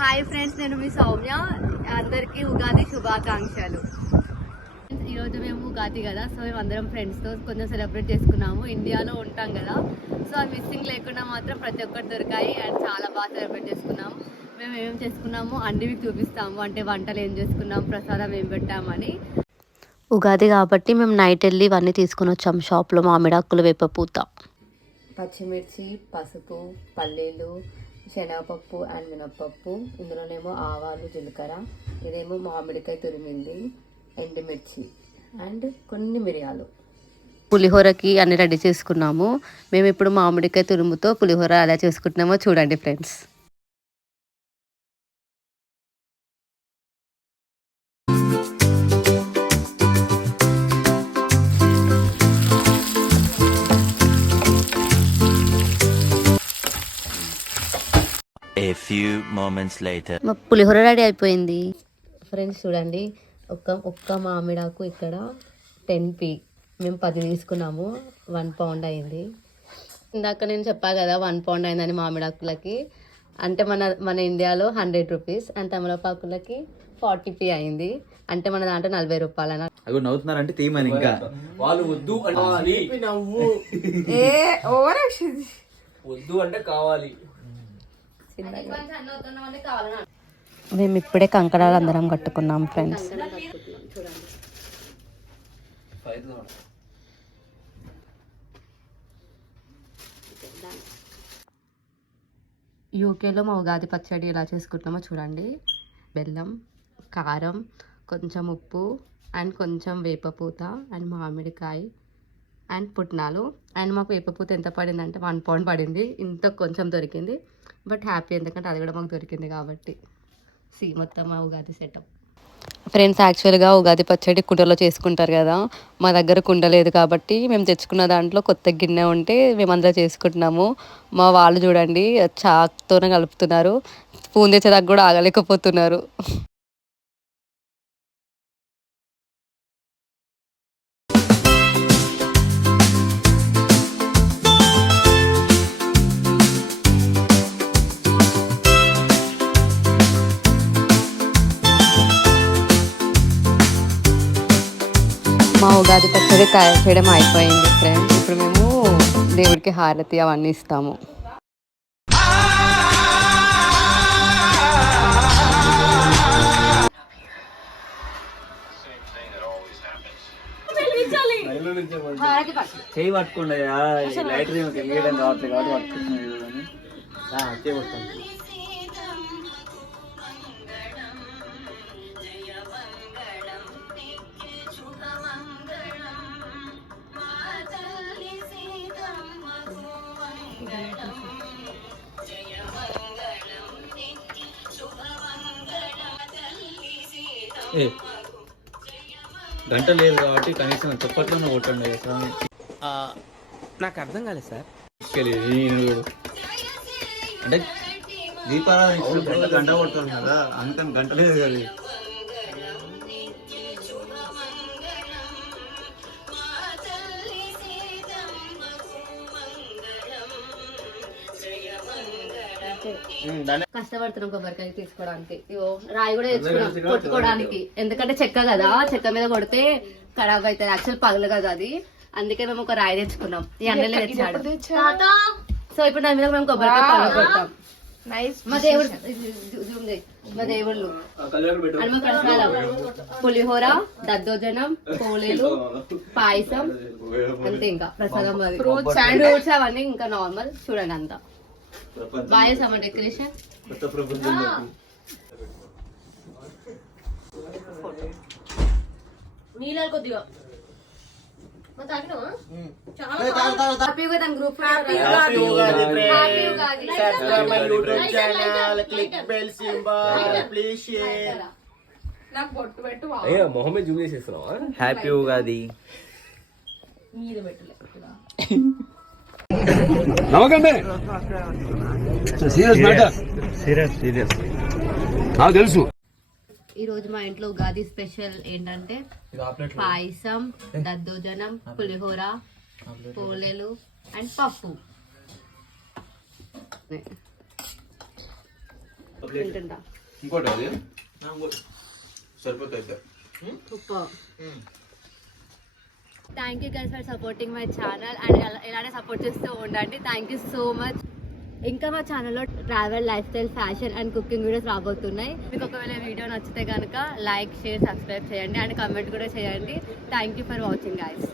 Hi friends, నేను మీ సౌమ్య. అందరికీ ఉగాది శుభాకాంక్షలు. ఈరోజు మేము ఉగాది కదా, సో మేము అందరం ఫ్రెండ్స్తో కొంచెం సెలబ్రేట్ చేసుకున్నాము. ఇండియాలో ఉంటాం కదా, సో అది మిస్సింగ్ లేకుండా మాత్రం ప్రతి ఒక్కటి దొరికాయి అండ్ చాలా బాగా సెలబ్రేట్ చేసుకున్నాము. మేము ఏం చేసుకున్నాము అన్ని మీకు చూపిస్తాము, అంటే వంటలు ఏం చేసుకున్నాము, ప్రసాదం ఏం పెట్టామని. ఉగాది కాబట్టి మేము నైట్ వెళ్ళి ఇవన్నీ తీసుకుని వచ్చాము షాప్లో. మామిడాకులు, వేపపూత, పచ్చిమిర్చి, పసుపు, పల్లీలు, శనగపప్పు అండ్ మినప్పప్పు. ఇందులోనేమో ఆవాలు, జీలకర్ర. ఇదేమో మామిడికాయ తురిమింది, ఎండుమిర్చి అండ్ కొన్ని మిరియాలు. పులిహోరకి అన్ని రెడీ చేసుకున్నాము. మేము ఇప్పుడు మామిడికాయ తురుముతో పులిహోర ఎలా చేసుకుంటున్నామో చూడండి friends. A few moments later. మా పులిహోర రెడీ అయిపోయింది ఫ్రెండ్స్ చూడండి, ఒక్క మామిడాకు ఇక్కడ 10p. మేము 10 తీసుకున్నాము, 1 pound అయింది. ఇందాక నేను చెప్పా కదా 1 pound అయిందని మామిడాకులకి. అంటే మన ఇండియాలో 100 రూపీస్ అండ్ తమలపాకులకి 40p అయింది. అంటే మన దాంట్లో 40 రూపాయలు. అవి నవ్వుతున్నారంటే తీయమని ఇంకా వాళ్ళు వద్దు వద్దు అంటే కావాలి. మేము ఇప్పుడే కంకణాలు అందరం కట్టుకున్నాం ఫ్రెండ్స్. యూకేలో మా ఉగాది పచ్చడి ఎలా చేసుకుంటామో చూడండి. బెల్లం, కారం, కొంచెం ఉప్పు అండ్ కొంచెం వేపపూత అండ్ మామిడికాయ అండ్ పుట్నాలు. అండ్ మాకు వేపపూత ఎంత పడిందంటే 1 pound పడింది. ఇంత కొంచెం దొరికింది, బట్ హ్యాపీ ఎందుకంటే అది కూడా మాకు దొరికింది కాబట్టి. మొత్తం మా ఉగాది సెటప్. ఫ్రెండ్స్, యాక్చువల్గా ఉగాది పచ్చడి కుండలో చేసుకుంటారు కదా, మా దగ్గర కుండ లేదు కాబట్టి మేము తెచ్చుకున్న దాంట్లో కొత్త గిన్నె ఉంటే మేము అందులో చేసుకుంటున్నాము. మా వాళ్ళు చూడండి చాక్తోనే కలుపుతున్నారు, స్పూన్ తెచ్చేదాకా కూడా ఆగలేకపోతున్నారు. మా ఉగాది పచ్చడి తయారు చేయడం అయిపోయింది ఫ్రెండ్స్. ఇప్పుడు మేము దేవుడికి హారతి అవన్నీ ఇస్తాము. చేయి పట్టుకోండి, లైట్ వెళ్ళడం రావట్లేదు కాబట్టి పట్టుకుంటున్నాను. చేయబడుతుంది. గంట లేదు కాబట్టి కనీసం తుప్పట్లోనే కొట్టండి స్వామి. నాకు అర్థం కాలేదు సార్. అంటే దీపారాధన గంట కొడతాను కదా, అందుకని గంట లేదు కదా. కష్టపడుతున్నాం కొబ్బరికాయ తీసుకోవడానికి. రాయి కూడా తెచ్చుకున్నాం కొట్టుకోవడానికి, ఎందుకంటే చెక్క కదా, చెక్క మీద కొడితే ఖరాబ్ అవుతుంది. యాక్చువల్ పగలు కదా అది, అందుకే మేము ఒక రాయి తెచ్చుకున్నాం. ఈ అన్నలే తెచ్చాడు. సో ఇప్పుడు దాని మీద మేము కొబ్బరికాయ పగల కొడతాం. మా దేవుడు మా దేవుళ్ళు హనుమ ప్రసాదం, పులిహోర, దద్దోజనం, పోలేలు, పాయసం, అంతే. ఇంకా ప్రసాదం ఫ్రూట్స్ అవన్నీ ఇంకా నార్మల్. చూడండి అంతా బాగా సమ్మర్ డెకరేషన్. నీళ్ళ కొద్దిగా మొహమే జూమ్ చేసేస్తున్నావా? హ్యాపీ ఉగాది. నమ్మకండి, సీరియస్ మ్యాటర్, సీరియస్ నాకు తెలుసు. ఈరోజు మా ఇంట్లో ఉగాది స్పెషల్ ఏంటంటే పాయసం, దద్దోజనం, పులిహోర, పోలేలు అండ్ పప్పు. తింటుంటా ఇంకోటి అది సరిపోతుంది thank you guys for supporting my channel and ఇలానే సపోర్ట్ చేస్తూ ఉండండి. Thank you so much. ఇంకా మా ఛానల్లో travel, life style, fashion and cooking videos రాబోతున్నాయి. మీకు ఒకవేళ వీడియో నచ్చితే కనుక లైక్, షేర్, సబ్స్క్రైబ్ చేయండి అండ్ కామెంట్ కూడా చేయండి. Thank you for watching guys.